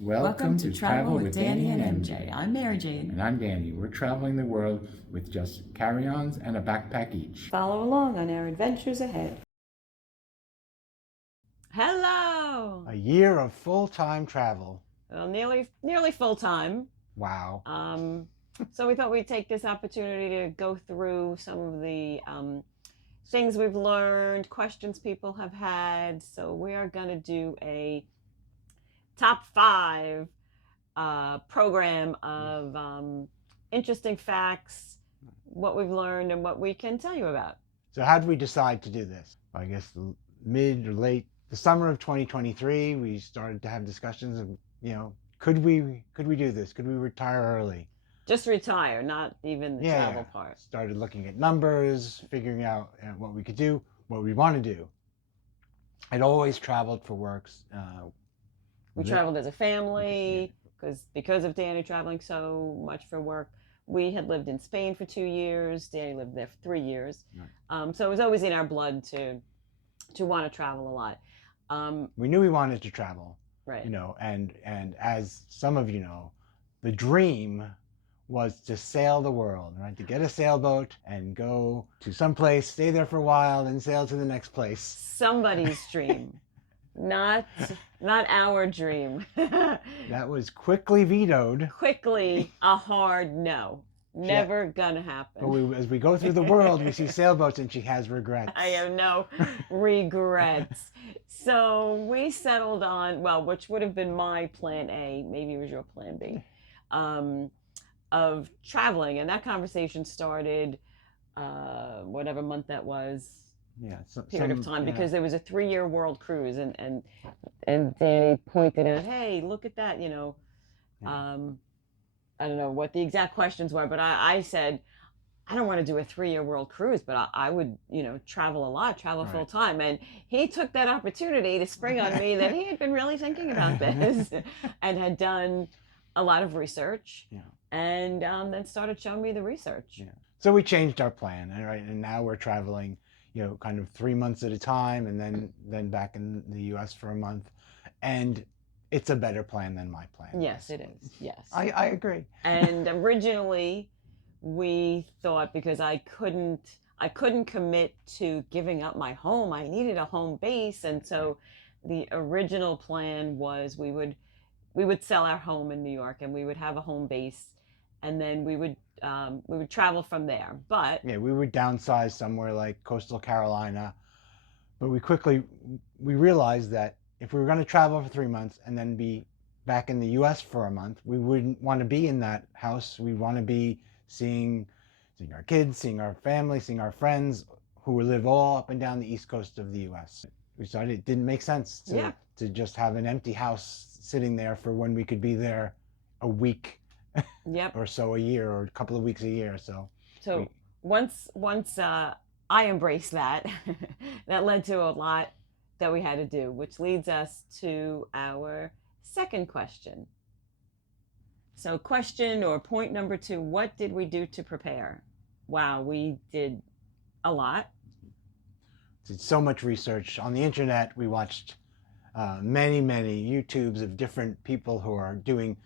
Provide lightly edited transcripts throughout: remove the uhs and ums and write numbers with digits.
Welcome to Travel with Danny and MJ. I'm Mary Jane. And I'm Danny. We're traveling the world with just carry-ons and a backpack each. Follow along on our adventures ahead. Hello! A year of full-time travel. Well, nearly full-time. Wow. So we thought we'd take this opportunity to go through some of the things we've learned, questions people have had. So we are going to do a top 5 program of interesting facts, what we've learned, and what we can tell you about. So how did we decide to do this? I guess the summer of 2023, we started to have discussions of, could we do this? Could we retire early? Just retire, not even the travel part. Started looking at numbers, figuring out what we could do, what we want to do. I'd always traveled for work. We traveled as a family because of Danny traveling so much for work. We had lived in Spain for 2 years. Danny lived there for 3 years. Right. So it was always in our blood to want to travel a lot. We knew we wanted to travel, right? And as some of you know, the dream was to sail the world, right? To get a sailboat and go to some place, stay there for a while, then sail to the next place. Somebody's dream. Not our dream. That was quickly vetoed. Quickly, a hard no. Never gonna happen. But as we go through the world, we see sailboats, and she has regrets. I have no regrets. So we settled on, which would have been my plan A, maybe it was your plan B, of traveling. And that conversation started, whatever month that was. Period of time, because there was a 3-year world cruise, and they pointed out, hey, look at that, I don't know what the exact questions were, but I said, I don't want to do a 3-year world cruise, but I would, travel a lot, right. Full time. And he took that opportunity to spring on me that he had been really thinking about this and had done a lot of research, and then started showing me the research. So we changed our plan, right? And now we're traveling, kind of 3 months at a time, and then back in the U.S. for a month. And it's a better plan than my plan. Yes, it is. Yes. I agree. And originally we thought, because I couldn't commit to giving up my home. I needed a home base. And so the original plan was we would sell our home in New York, and we would have a home base, and then we would travel from there. But we would downsize somewhere like coastal Carolina. But we realized that if we were going to travel for 3 months and then be back in the U.S. for a month, we wouldn't want to be in that house. We want to be seeing our kids, seeing our family, seeing our friends who live all up and down the East Coast of the U.S. We decided it didn't make sense to just have an empty house sitting there for when we could be there a week. Or so a year, or a couple of weeks a year. So once I embraced that, that led to a lot that we had to do, which leads us to our second question. So question or point number 2, what did we do to prepare? Wow, we did a lot. Did so much research on the internet. We watched many YouTubes of different people who are doing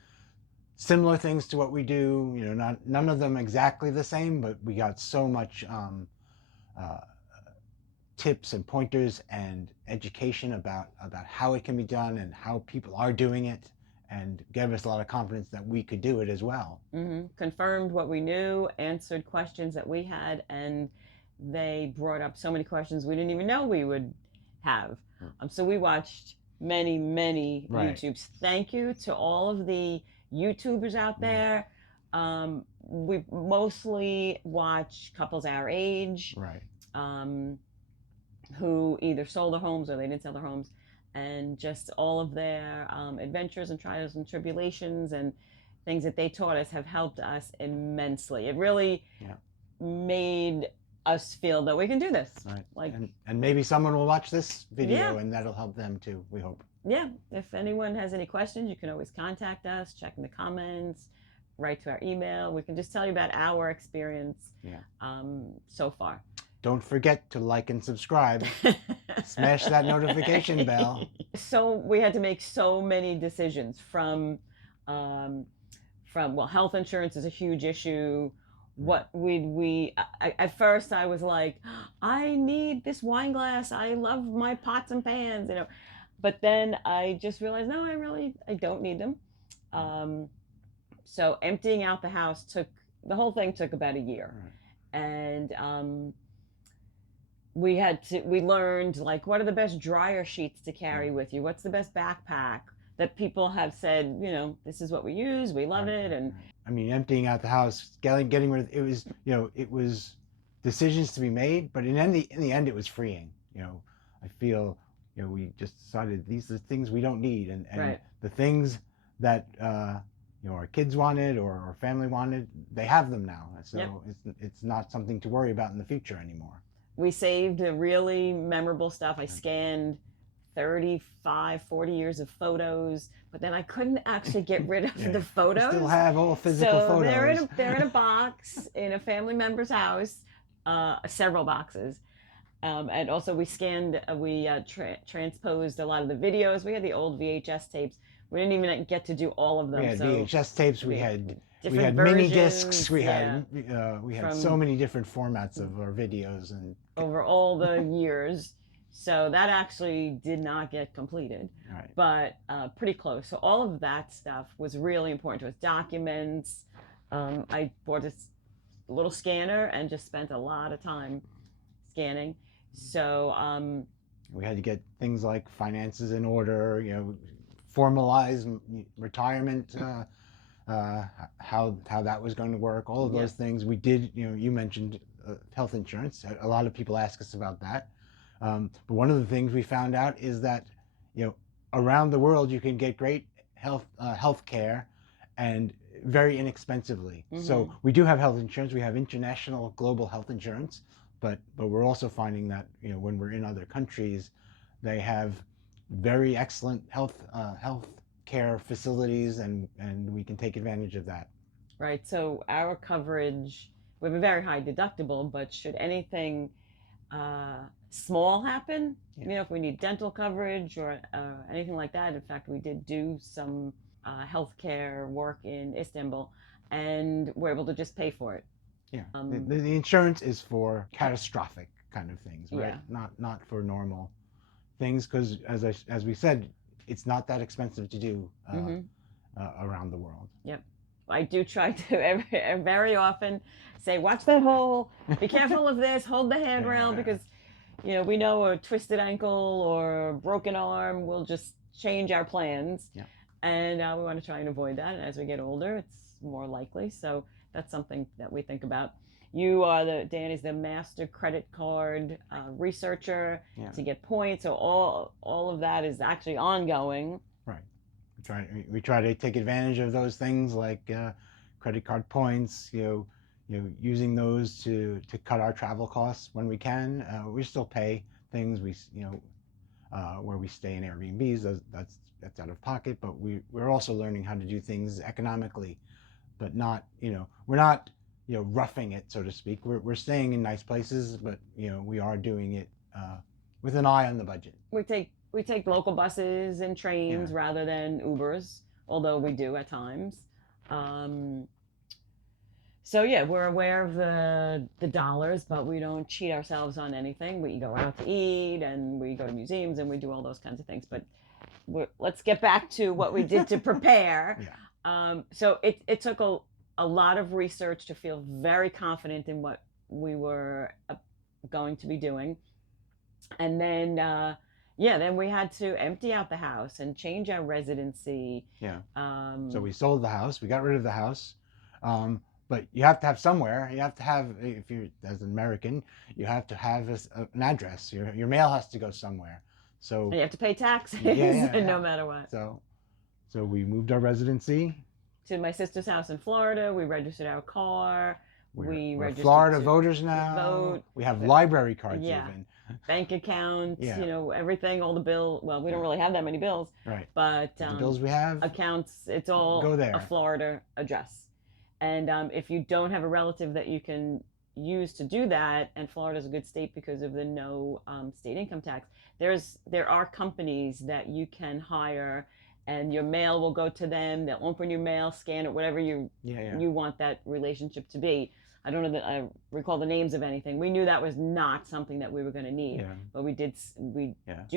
similar things to what we do, none of them exactly the same, but we got so much tips and pointers and education about how it can be done and how people are doing it, and gave us a lot of confidence that we could do it as well. Mm-hmm. Confirmed what we knew, answered questions that we had, and they brought up so many questions we didn't even know we would have. So we watched many YouTubes. Thank you to all of the YouTubers out there. We mostly watch couples our age, who either sold their homes or they didn't sell their homes, and just all of their adventures and trials and tribulations and things that they taught us have helped us immensely. It really made us feel that we can do this. Right. And maybe someone will watch this video and that'll help them too, we hope. Yeah, if anyone has any questions, you can always contact us, check in the comments, write to our email. We can just tell you about our experience so far. don't forget to like and subscribe. Smash that notification bell. So we had to make so many decisions um, well, health insurance is a huge issue. What at first I was like, I need this wine glass. I love my pots and pans, but then I just realized, no, I don't need them. So emptying out the house the whole thing took about a year. And we learned, like, what are the best dryer sheets to carry with you? What's the best backpack that people have said, this is what we use, we love it. And I mean, emptying out the house, getting rid of it was, it was decisions to be made, but in the end, it was freeing. I feel, we just decided these are the things we don't need, and Right. the things that our kids wanted or our family wanted, they have them now. So Yep. it's not something to worry about in the future anymore. We saved really memorable stuff. I scanned 35, 40 years of photos, but then I couldn't actually get rid of the photos. We still have all physical photos. They're in a box in a family member's house, several boxes. And also we transposed a lot of the videos. We had the old VHS tapes. We didn't even get to do all of them. We had VHS tapes. We had different mini versions, discs. We had so many different formats of our videos and over all the years. So that actually did not get completed, right. But pretty close. So all of that stuff was really important to us. Documents. I bought a little scanner and just spent a lot of time scanning. So we had to get things like finances in order, formalize retirement, how that was going to work, all of those things. We did, you mentioned health insurance. A lot of people ask us about that. But one of the things we found out is that, around the world you can get great health care and very inexpensively. Mm-hmm. So we do have health insurance. We have international global health insurance, but we're also finding that, when we're in other countries, they have very excellent health care facilities, and we can take advantage of that. Right. So our coverage, we have a very high deductible, but should anything small happen, if we need dental coverage or anything like that. In fact, we did do some healthcare work in Istanbul, and we're able to just pay for it. Yeah, the insurance is for catastrophic kind of things, right? Yeah. Not for normal things, because as we said, it's not that expensive to do around the world. Yep. I do try to very often say, watch that hole, be careful of this, hold the handrail, because we know a twisted ankle or a broken arm will just change our plans. Yeah. And we want to try and avoid that. And as we get older, it's more likely. So that's something that we think about. You are Danny's the master credit card researcher to get points. So all of that is actually ongoing. Right. We try to take advantage of those things like credit card points. Using those to cut our travel costs when we can. We still pay things. Where we stay in Airbnbs. That's out of pocket. But we're also learning how to do things economically, but not we're not roughing it, so to speak. We're staying in nice places, but we are doing it with an eye on the budget. We take local buses and trains rather than Ubers, although we do at times. So we're aware of the dollars, but we don't cheat ourselves on anything. We go out to eat and we go to museums and we do all those kinds of things. But let's get back to what we did to prepare. So it took a lot of research to feel very confident in what we were going to be doing. And then, then we had to empty out the house and change our residency. So we sold the house. We got rid of the house. But you have to have somewhere. You have to have, if you're as an American, you have to have an address. Your mail has to go somewhere. So and you have to pay taxes no matter what. So we moved our residency to my sister's house in Florida. We registered our car. We're Florida voters now. Vote. We have library cards even. Bank accounts, everything, all the bills. Well, we don't really have that many bills. Right. But the bills we have. Accounts, it's all go there. A Florida address. And if you don't have a relative that you can use to do that, and Florida's a good state because of the no state income tax. There are companies that you can hire, and your mail will go to them. They'll open your mail, scan it, whatever you want that relationship to be. I don't know that I recall the names of anything. We knew that was not something that we were going to need, but we do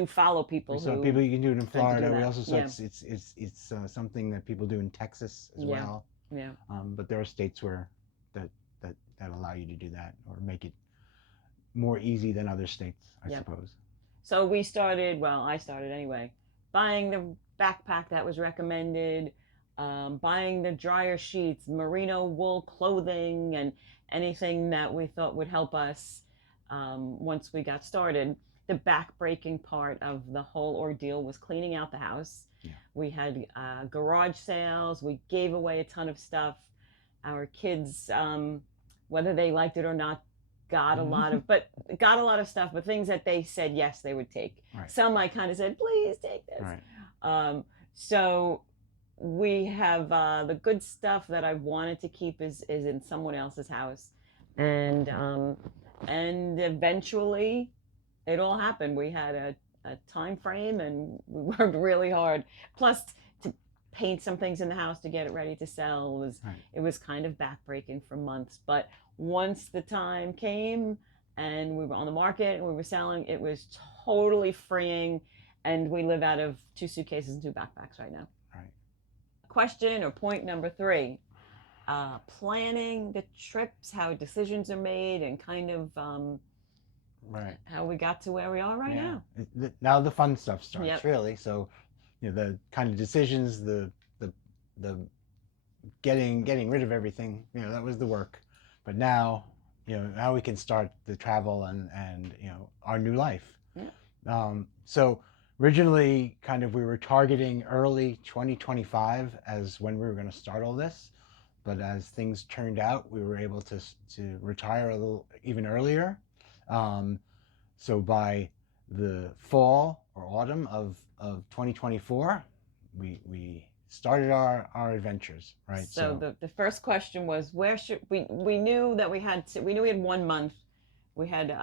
follow people. We saw who people, you can do it in Florida. We that. also saw it's something that people do in Texas as well. Yeah. But there are states where that allow you to do that, or make it more easy than other states, I suppose. So I started anyway, buying the backpack that was recommended, buying the dryer sheets, merino wool clothing, and anything that we thought would help us once we got started. The back-breaking part of the whole ordeal was cleaning out the house. Yeah. We had garage sales. We gave away a ton of stuff. Our kids, whether they liked it or not, got a lot of stuff, but things that they said yes they would take. Right. Some I kind of said, please take this. Right. So we have the good stuff that I wanted to keep is in someone else's house, and eventually it all happened. We had a time frame, and we worked really hard. Plus, to paint some things in the house to get it ready to sell it was kind of backbreaking for months. But once the time came and we were on the market and we were selling, it was totally freeing. And we live out of 2 suitcases and 2 backpacks right now. Right. Question or point number 3, planning the trips, how decisions are made, and kind of how we got to where we are right now. Now the fun stuff starts, really. So, the kind of decisions, the getting rid of everything, that was the work. But now, now we can start the travel and our new life. Yeah. So originally, kind of, we were targeting early 2025 as when we were going to start all this. But as things turned out, we were able to retire a little even earlier. So by the fall or autumn of 2024, we started our adventures, right? So the first question was, where should we knew that we had 1 month. We had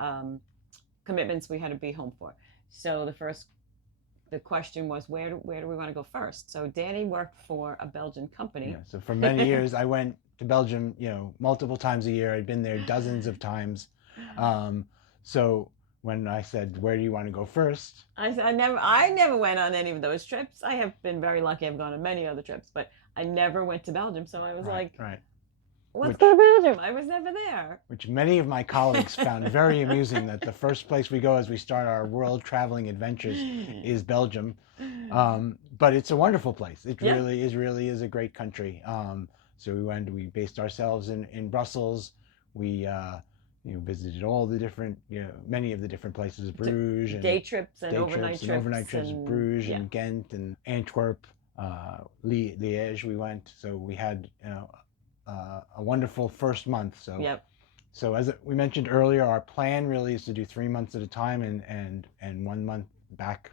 commitments we had to be home for. So the question was, where do we want to go first? So Danny worked for a Belgian company. Yeah, so for many years I went to Belgium, multiple times a year. I'd been there dozens of times. So when I said, where do you want to go first? I said, I never went on any of those trips. I have been very lucky. I've gone on many other trips, but I never went to Belgium. So I was let's go to Belgium. I was never there. Which many of my colleagues found very amusing, that the first place we go as we start our world traveling adventures is Belgium. But it's a wonderful place. It really is a great country. So we based ourselves in Brussels. We visited all the different, many of the different places, Bruges, and day trips and overnight trips, Bruges and Ghent and Antwerp, Liège. We went, so we had a wonderful first month. So as we mentioned earlier, our plan really is to do 3 months at a time and 1 month back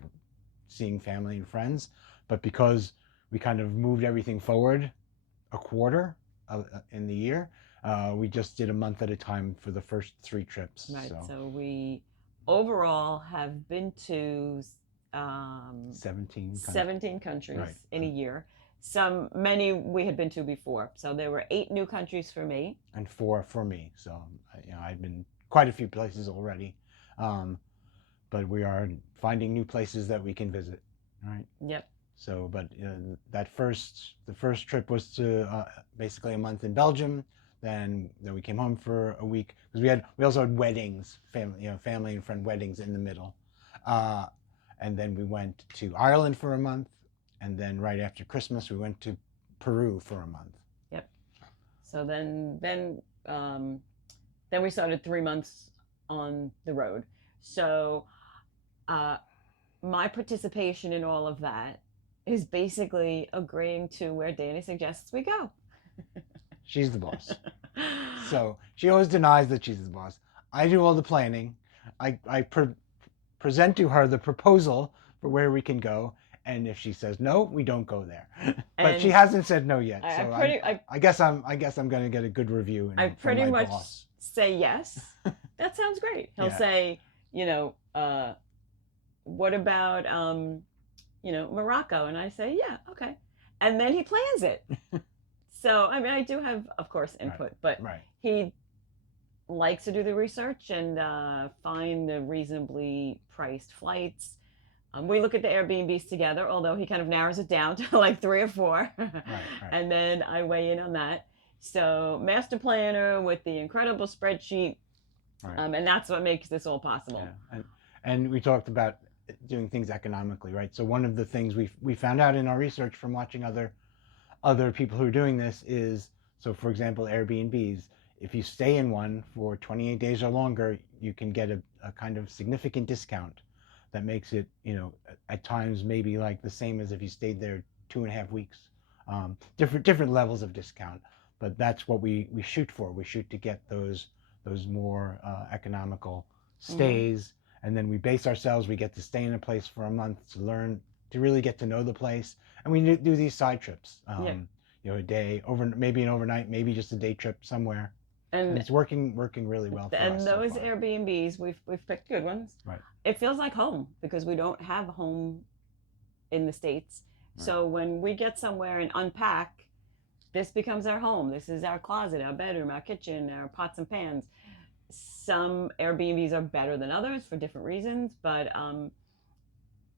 seeing family and friends. But because we kind of moved everything forward a quarter in the year, we just did a month at a time for the first 3 trips. Right. So we overall have been to 17 countries in a year. Many we had been to before. So there were 8 new countries for me. And 4 for me. So, I'd been quite a few places already. But we are finding new places that we can visit. Right. Yep. So, but the first trip was to basically a month in Belgium. Then we came home for a week, because we also had weddings, family and friend weddings in the middle. And then we went to Ireland for a month. And then right after Christmas, we went to Peru for a month. Yep. So then we started 3 months on the road. So my participation in all of that is basically agreeing to where Danny suggests we go. She's the boss. So she always denies that she's the boss. I do all the planning. I present to her the proposal for where we can go. And if she says no, we don't go there. But she hasn't said no yet. So I guess I'm going to get a good review. I pretty much say yes, that sounds great. He'll Yeah. say, you know, what about Morocco? And I say, yeah, okay. And then he plans it. So I mean, I do have, of course, input, but Right. he likes to do the research and find the reasonably priced flights. We look at the Airbnbs together, although he kind of narrows it down to like 3 or 4. Right. And then I weigh in on that. So, master planner with the incredible spreadsheet. Right. And that's what makes this all possible. Yeah. And we talked about doing things economically, right? So one of the things we found out in our research from watching other people who are doing this is, so for example, Airbnbs, if you stay in one for 28 days or longer, you can get a kind of significant discount that makes it, at times maybe like the same as if you stayed there 2.5 weeks. Different levels of discount, but that's what we shoot for. We shoot to get those more economical stays, and then we base ourselves. We get to stay in a place for a month to learn, to really get to know the place, and we do these side trips. A day, maybe an overnight, maybe just a day trip somewhere. And it's working really well for us. And those so far. Airbnbs, we've picked good ones. Right. It feels like home because we don't have a home in the States. Right. So when we get somewhere and unpack, this becomes our home. This is our closet, our bedroom, our kitchen, our pots and pans. Some Airbnbs are better than others for different reasons, but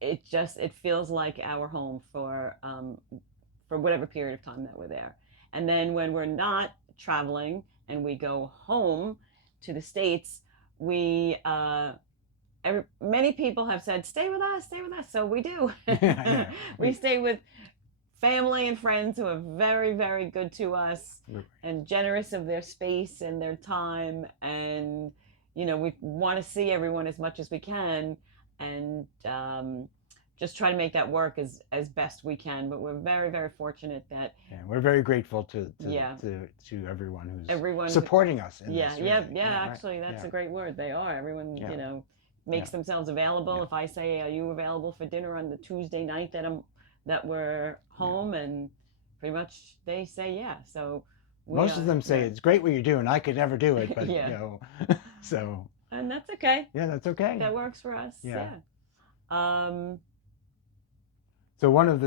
it feels like our home for whatever period of time that we're there. And then when we're not traveling and we go home to the States, many people have said, stay with us. So we do. We stay with family and friends who are very, very good to us and generous of their space and their time. And, we want to see everyone as much as we can and just try to make that work as best we can. But we're very, very fortunate that... Yeah, we're very grateful to everyone who's supporting us. In this, really. Actually, that's a great word. They are. Everyone, makes themselves available. Yeah. If I say, are you available for dinner on the Tuesday night that we're home, and pretty much they say yeah. So most of them say it's great what you're doing. I could never do it, but so. And that's okay. Yeah, that's okay. That works for us. Yeah. So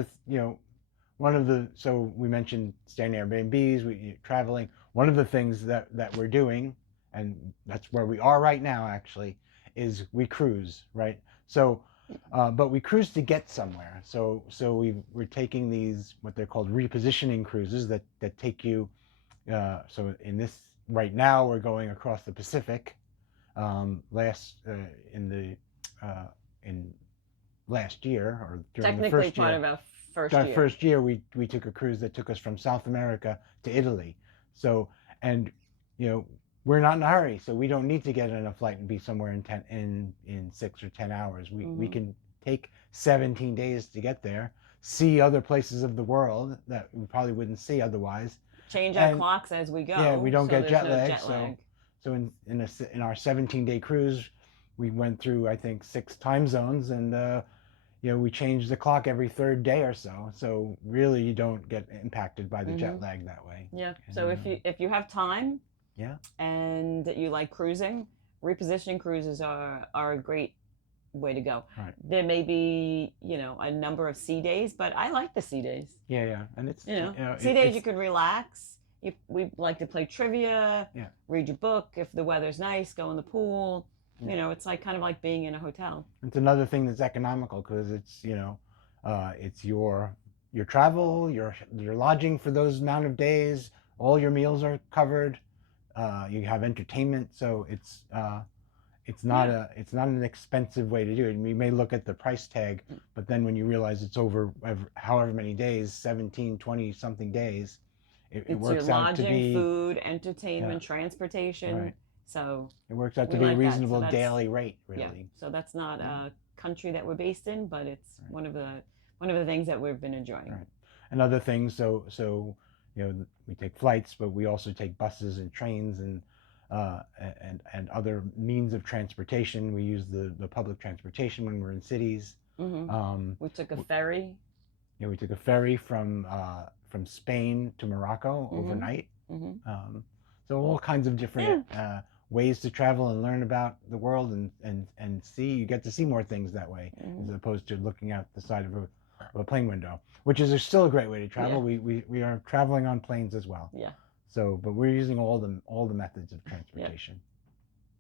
so we mentioned staying in Airbnbs, traveling. One of the things that we're doing, and that's where we are right now actually, is we cruise, right? So. But we cruise to get somewhere. So we're taking these, what they're called repositioning cruises that take you. So in this right now, we're going across the Pacific. In last year, or during the first year, part of our first year, we took a cruise that took us from South America to Italy. So we're not in a hurry, so we don't need to get on a flight and be somewhere in 6 or 10 hours. We can take 17 days to get there, see other places of the world that we probably wouldn't see otherwise. Change our clocks as we go. Yeah, we don't get jet lag. So in our 17-day cruise, we went through, I think, 6 time zones, and we change the clock every 3rd day or so. So really, you don't get impacted by the jet lag that way. Yeah. So if you have time. Yeah. And you like cruising, repositioning cruises are a great way to go. Right. There may be, a number of sea days, but I like the sea days. Yeah. And it's, sea days you can relax. We like to play trivia, read your book. If the weather's nice, go in the pool. Yeah. It's kind of like being in a hotel. It's another thing that's economical because it's, it's your travel, your lodging for those amount of days. All your meals are covered. You have entertainment, so it's not an expensive way to do it. And we may look at the price tag, but then when you realize it's over however many days, 17, 20 something days, it works out to be lodging, food, entertainment, transportation. Right. So it works out to be a reasonable daily rate, really. Yeah. So that's not a country that we're based in, but it's one of the things that we've been enjoying. Right. And other things, so we take flights, but we also take buses and trains and other means of transportation. We use the public transportation when we're in cities. Mm-hmm. We took a ferry. Yeah, we took a ferry from Spain to Morocco overnight. Mm-hmm. So all kinds of different ways to travel and learn about the world and see. You get to see more things that way as opposed to looking out the side of a plane window, which is still a great way to travel. Yeah. We are traveling on planes as well. Yeah. So, but we're using all the methods of transportation.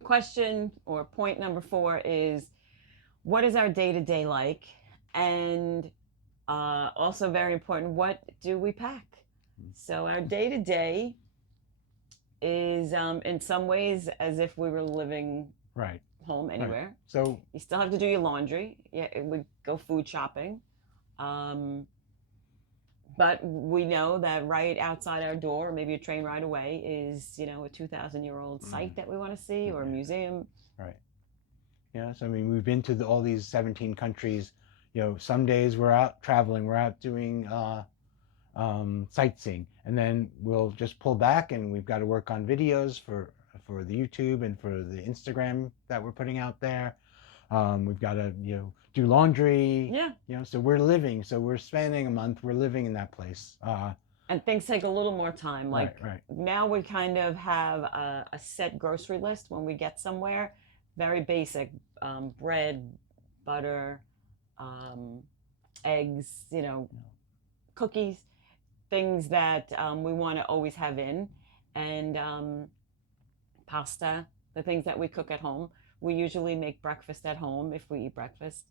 Question or point number 4 is, what is our day-to-day like? And also very important, what do we pack? So our day-to-day is in some ways as if we were living Right. home anywhere. Right. So you still have to do your laundry. Yeah, we go food shopping. But we know that right outside our door, maybe a train ride away, is, a 2,000-year-old site that we want to see, or a museum. Right. Yeah. So I mean, we've been to all these 17 countries. Some days we're out traveling, we're out doing sightseeing, and then we'll just pull back, and we've got to work on videos for the YouTube and for the Instagram that we're putting out there. We've got to do laundry. Yeah. So we're living. So we're spending a month. We're living in that place. And things take a little more time. Like right. Now we kind of have a set grocery list when we get somewhere. Very basic: bread, butter, eggs. Cookies, things that we want to always have in, and pasta, the things that we cook at home. We usually make breakfast at home if we eat breakfast.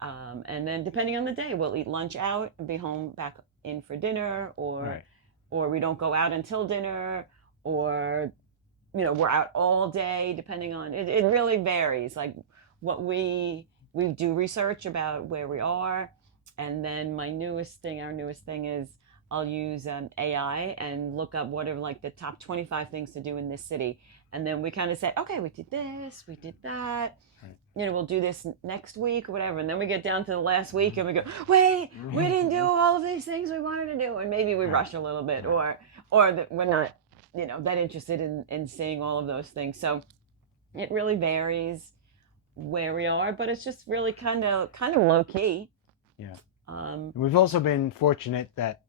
And then depending on the day, we'll eat lunch out and be home back in for dinner, or we don't go out until dinner, or we're out all day, depending on it. It really varies. Like what we do research about where we are, and then our newest thing is I'll use AI and look up what are like the top 25 things to do in this city. And then we kind of say, okay, we did this, we did that. Right. We'll do this next week or whatever. And then we get down to the last week and we go, wait, we didn't do all of these things we wanted to do. And maybe we rush a little bit, or that we're not, that interested in seeing all of those things. So it really varies where we are, but it's just really kind of low key. Yeah. We've also been fortunate that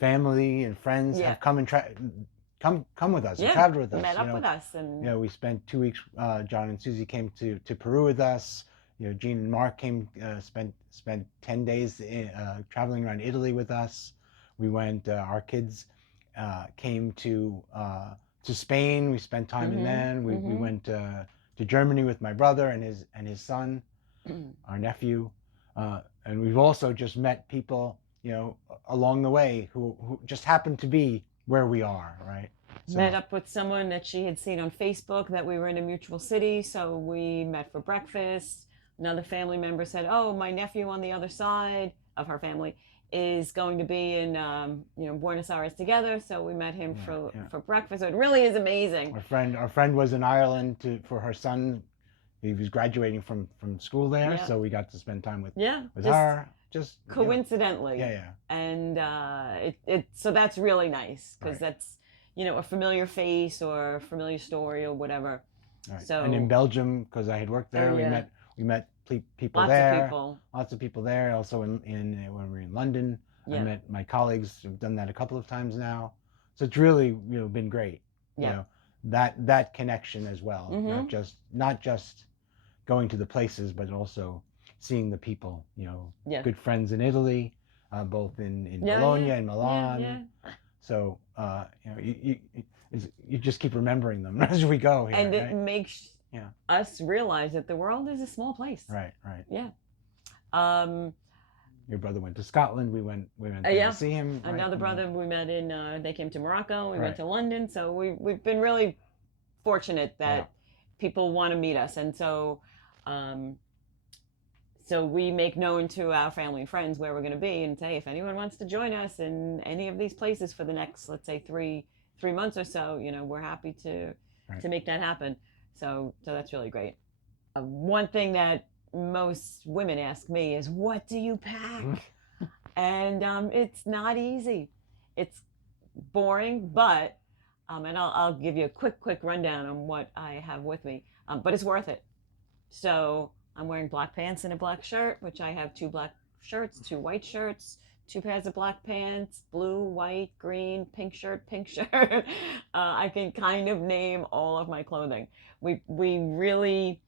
family and friends have come and come with us and traveled with us. Met up with us, and we spent 2 weeks. John and Susie came to Peru with us. Jean and Mark came, spent 10 days traveling around Italy with us. We went. Our kids came to Spain. We spent time in then. We went to Germany with my brother and his son, our nephew. And we've also just met people, along the way who just happened to be where we are, right? So, met up with someone that she had seen on Facebook that we were in a mutual city, so we met for breakfast. Another family member said, oh, my nephew on the other side of her family is going to be in Buenos Aires together, so we met him for breakfast. So it really is amazing. Our friend was in Ireland for her son. He was graduating from school there, so we got to spend time with her. Just coincidentally. And so that's really nice, because that's a familiar face or a familiar story or whatever. Right. So, and in Belgium, because I had worked there, we met people there. Lots of people there. Also in when we were in London, I met my colleagues who've done that a couple of times now. So it's really been great. That connection as well. Not just going to the places, but also seeing the people. Good friends in Italy, both in Bologna and Milan. So you just keep remembering them as we go here, and it makes us realize that the world is a small place. Right. Yeah. Your brother went to Scotland. We went to see him. Another brother we met in. They came to Morocco. We went to London. So we've been really fortunate that people want to meet us, and so. So we make known to our family and friends where we're going to be, and say if anyone wants to join us in any of these places for the next, let's say, three months or so, we're happy to make that happen. So that's really great. One thing that most women ask me is, what do you pack? And it's not easy. It's boring, but and I'll give you a quick rundown on what I have with me, but it's worth it. So I'm wearing black pants and a black shirt, which I have 2 black shirts, 2 white shirts, 2 pairs of black pants, blue, white, green, pink shirt, pink shirt. I can kind of name all of my clothing. We really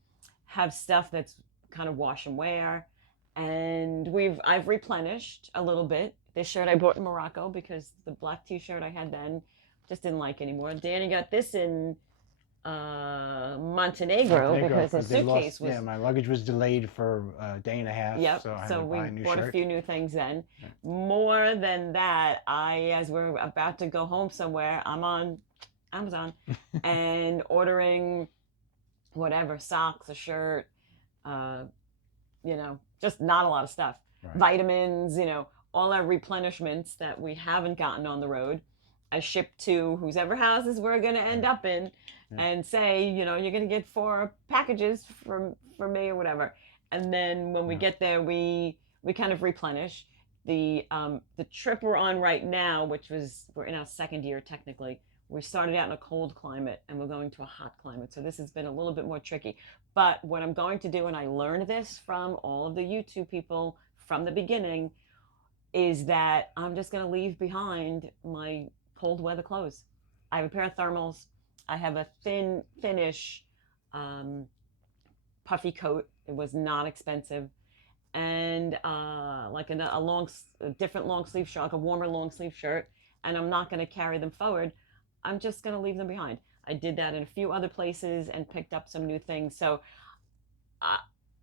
have stuff that's kind of wash and wear, and I've replenished a little bit. This shirt I bought in Morocco because the black T-shirt I had then just didn't like anymore. Danny got this in Montenegro because his they suitcase lost. was. Yeah, my luggage was delayed for a day and a half. Yep. So I had So to we buy a new bought shirt. a few new things then. Yeah. More than that, as we're about to go home somewhere, I'm on Amazon and ordering whatever, socks, a shirt, just not a lot of stuff. Right. Vitamins, all our replenishments that we haven't gotten on the road. I ship to whoever houses we're going to end up in and say, you're going to get 4 packages for me or whatever. And then when we get there, we kind of replenish. The trip we're on right now, we're in our second year technically. We started out in a cold climate and we're going to a hot climate. So this has been a little bit more tricky. But what I'm going to do, and I learned this from all of the YouTube people from the beginning, is that I'm just going to leave behind my cold weather clothes. I have a pair of thermals. I have a thinnish puffy coat. It was not expensive. And like a different long sleeve shirt, like a warmer long sleeve shirt. And I'm not going to carry them forward. I'm just going to leave them behind. I did that in a few other places and picked up some new things. So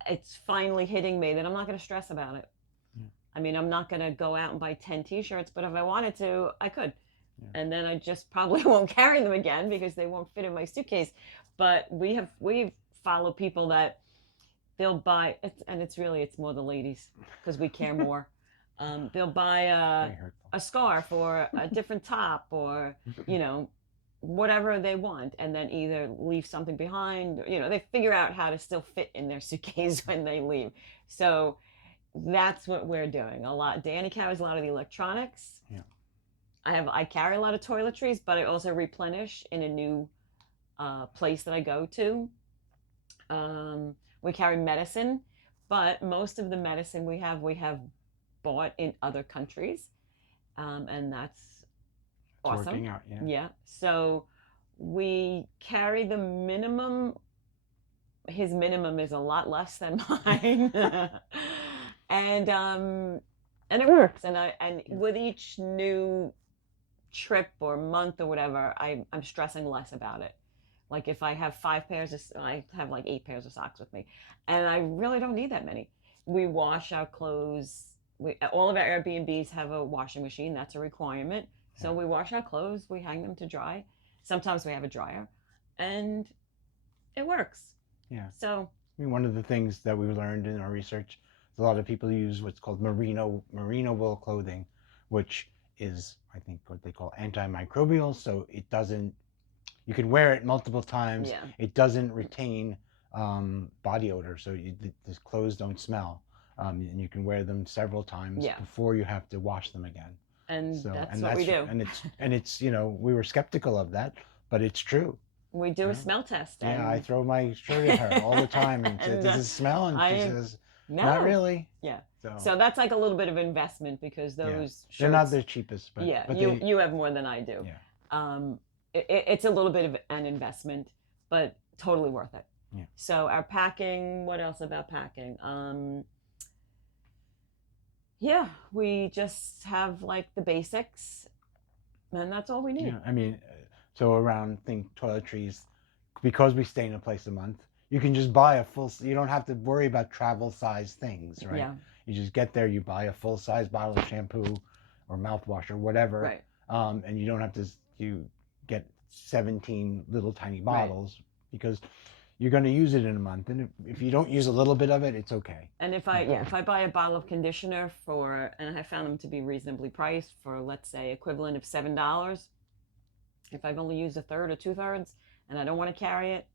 it's finally hitting me that I'm not going to stress about it. Yeah. I mean, I'm not going to go out and buy 10 t-shirts, but if I wanted to, I could. Yeah. And then I just probably won't carry them again because they won't fit in my suitcase. But we've followed people that they'll buy, it's more the ladies because we care more. They'll buy a scarf or a different top or, whatever they want, and then either leave something behind, they figure out how to still fit in their suitcase when they leave. So that's what we're doing a lot. Danny carries a lot of the electronics. Yeah. I carry a lot of toiletries, but I also replenish in a new place that I go to. We carry medicine, but most of the medicine we have bought in other countries, and that's awesome. Working out, yeah. Yeah. So we carry the minimum. His minimum is a lot less than mine, and it works. And with each new trip or month or whatever, I'm stressing less about it. Like if I have 5 pairs, I have like 8 pairs of socks with me, and I really don't need that many. We wash our clothes. All of our Airbnbs have a washing machine. That's a requirement. So we wash our clothes, we hang them to dry. Sometimes we have a dryer, and it works. Yeah. So I mean, one of the things that we learned in our research is a lot of people use what's called merino wool clothing, which is, I think, what they call antimicrobial. So it doesn't, you can wear it multiple times. Yeah. It doesn't retain body odor, so the clothes don't smell, and you can wear them several times before you have to wash them again. And that's what we do. And it's we were skeptical of that, but it's true. We do a smell test. Yeah, I throw my shirt at her all the time and say, "Does it smell?" And she says, "No, not really." Yeah. So that's like a little bit of investment because those shirts, they're not the cheapest, but you have more than I do. Yeah. It's a little bit of an investment, but totally worth it. Yeah. So our packing. What else about packing? Yeah, we just have like the basics, and that's all we need. Yeah, I mean, so around toiletries, because we stay in a place a month, you can just buy you don't have to worry about travel size things, right? Yeah. You just get there, you buy a full size bottle of shampoo or mouthwash or whatever, right? And you don't have to get 17 little tiny bottles because you're going to use it in a month, and if you don't use a little bit of it, it's okay. And if I buy a bottle of conditioner and I found them to be reasonably priced for, let's say, equivalent of $7, if I've only used a third or 2/3 and I don't want to carry it,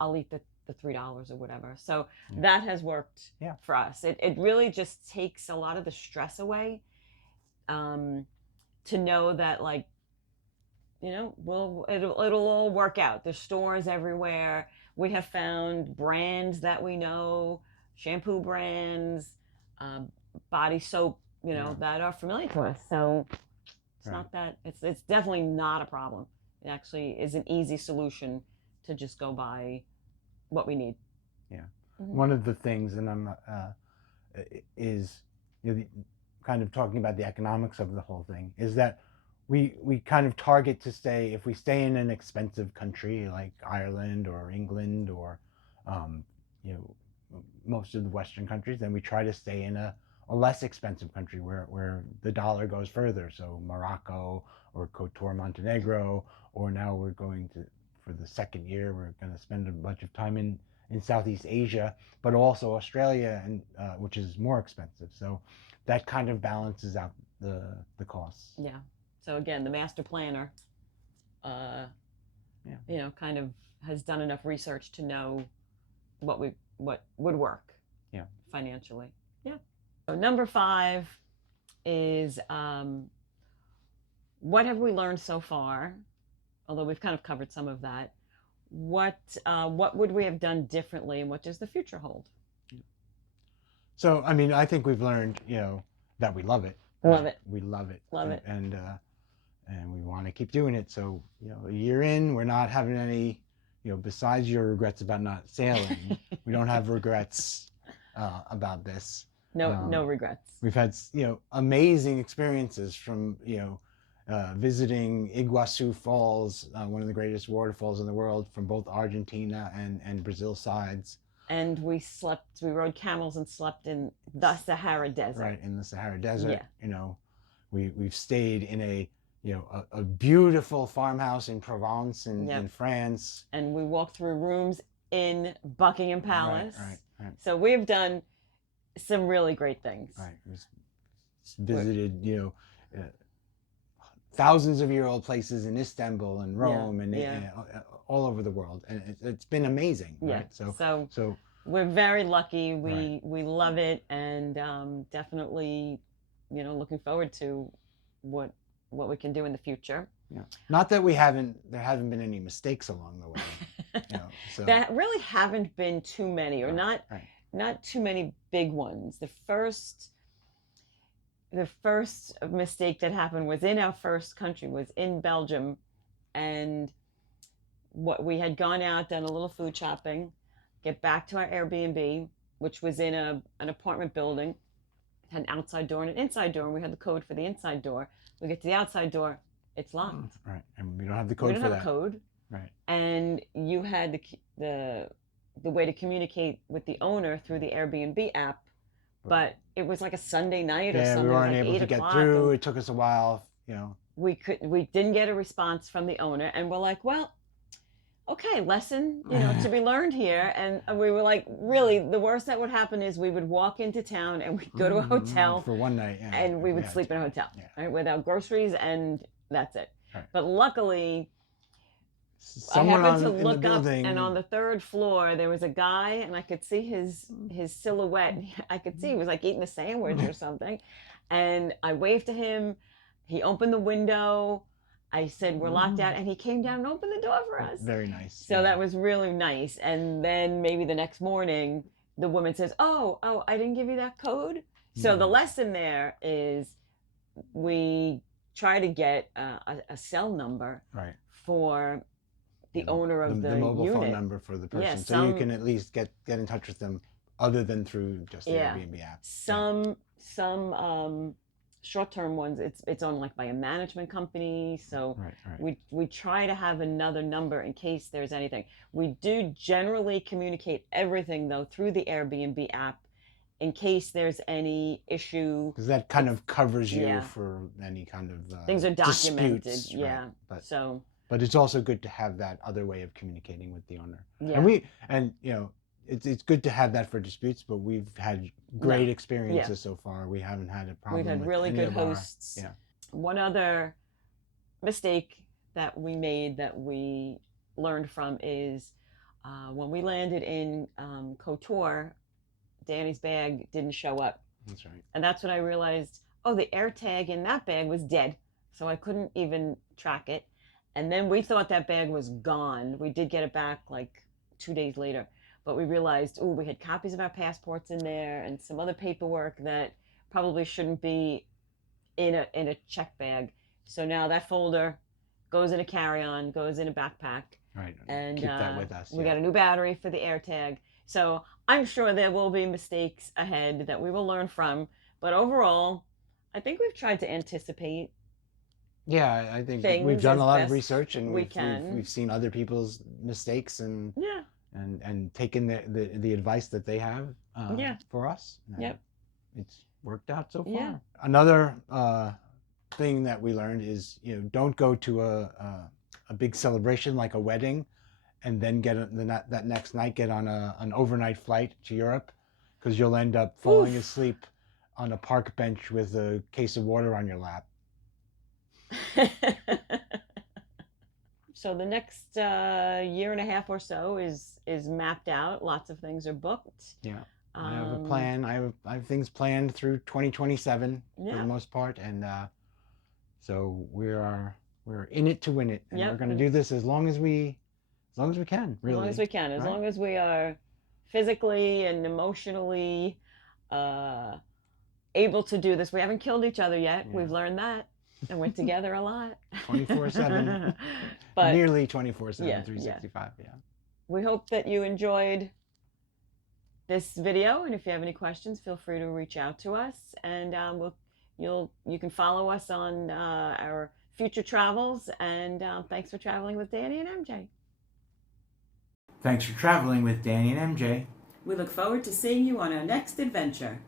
I'll eat the $3 or whatever. So that has worked for us. It really just takes a lot of the stress away, to know that it'll all work out. There's stores everywhere. We have found brands that we know, shampoo brands, body soap Yeah. that are familiar to us. So it's Right. not that it's definitely not a problem. It actually is an easy solution to just go buy what we need. Yeah. Mhm. One of the things, and I'm is kind of talking about the economics of the whole thing, is that we kind of target to stay, if we stay in an expensive country like Ireland or England or um, you know, most of the Western countries, then we try to stay in a less expensive country where the dollar goes further. So Morocco or Kotor, Montenegro, or now we're going to, for the second year, we're going to spend a bunch of time in Southeast Asia, but also Australia, and which is more expensive. So that kind of balances out the costs. Yeah. So again, the master planner, kind of has done enough research to know what would work. Yeah. Financially. Yeah. So number 5 is what have we learned so far? Although we've kind of covered some of that. What would we have done differently, and what does the future hold? So I mean, I think we've learned, that we love it. Love it. We love it. Love it. And we want to keep doing it. So a year in, we're not having any, besides your regrets about not sailing, we don't have regrets about this. No regrets. We've had amazing experiences from visiting Iguazu Falls, one of the greatest waterfalls in the world, from both Argentina and Brazil sides. And we rode camels and slept in the Sahara Desert. Right, in the Sahara Desert. Yeah. We've stayed in a beautiful farmhouse in Provence in France. And we walked through rooms in Buckingham Palace. Right. So we've done some really great things. Right. We've visited, thousands of year old places in Istanbul and Rome and all over the world, and it's been amazing. Yeah. Right? So we're very lucky. We love it, and definitely, looking forward to what we can do in the future. Yeah. Not that there haven't been any mistakes along the way. So there really haven't been too many, or not too many big ones. The first mistake that happened was in our first country, was in Belgium, and what we had gone out, done a little food shopping, get back to our Airbnb, which was in an apartment building, had an outside door and an inside door, and we had the code for the inside door. We get to the outside door, it's locked. Right, and we don't have the code for that. We don't have a code. Right. And you had the way to communicate with the owner through the Airbnb app, but it was like a Sunday night or something. We weren't able to get through. It took us a while, We didn't get a response from the owner, and we're like, well, okay, lesson, to be learned here. And we were like, really, the worst that would happen is we would walk into town and we'd go to a hotel for one night, and we would sleep in a hotel, right, without groceries, and that's it. Right. But luckily, someone I happened to look up, and on the 3rd floor there was a guy, and I could see his silhouette. I could see he was like eating a sandwich or something, and I waved to him. He opened the window. I said, we're locked out, and he came down and opened the door for us. Very nice. So that was really nice. And then maybe the next morning, the woman says, oh, I didn't give you that code. So the lesson there is we try to get a cell number for the owner of the mobile unit. phone number for the person, Yeah, so you can at least get in touch with them other than through just the Airbnb app. Some short-term ones, it's owned like by a management company, so we try to have another number in case there's anything. We do generally communicate everything though through the Airbnb app in case there's any issue, because that kind of covers you for any kind of things are documented. Disputes, but it's also good to have that other way of communicating with the owner. And it's good to have that for disputes, but we've had great experiences so far. We haven't had a problem. We've had really good hosts. One other mistake that we made that we learned from is when we landed in Kotor, Danny's bag didn't show up. That's right. And that's when I realized, the air tag in that bag was dead. So I couldn't even track it. And then we thought that bag was gone. We did get it back like 2 days later. But we realized, we had copies of our passports in there and some other paperwork that probably shouldn't be in a check bag. So now that folder goes in a carry-on, goes in a backpack, Right. and Keep that with us. we Yeah. got a new battery for the AirTag. So I'm sure there will be mistakes ahead that we will learn from, but overall, I think we've tried to anticipate Yeah, I think we've things done as a lot of best research, and we we've can. seen other people's mistakes Yeah, and taken the advice that they have yeah, for us. And yep, it's worked out so yeah. far. Another thing that we learned is, don't go to a big celebration like a wedding, and then that next night get on an overnight flight to Europe, because you'll end up falling Oof. asleep on a park bench with a case of water on your lap. So the next year and a half or so is mapped out. Lots of things are booked. Yeah. I have a plan. I have things planned through 2027 for Yeah. the most part, and so we're in it to win it, and Yep. we're going to do this as long as we can. Really, As long as we can, as right? long as we are physically and emotionally uh, able to do this. We haven't killed each other yet. Yeah. We've learned that, and we're together a lot. 24/7, But nearly 24/7, yeah, 365. Yeah. we hope that you enjoyed this video, and if you have any questions, feel free to reach out to us, and you can follow us on our future travels. And thanks for traveling with Danny and MJ. Thanks for traveling with Danny and MJ. We look forward to seeing you on our next adventure.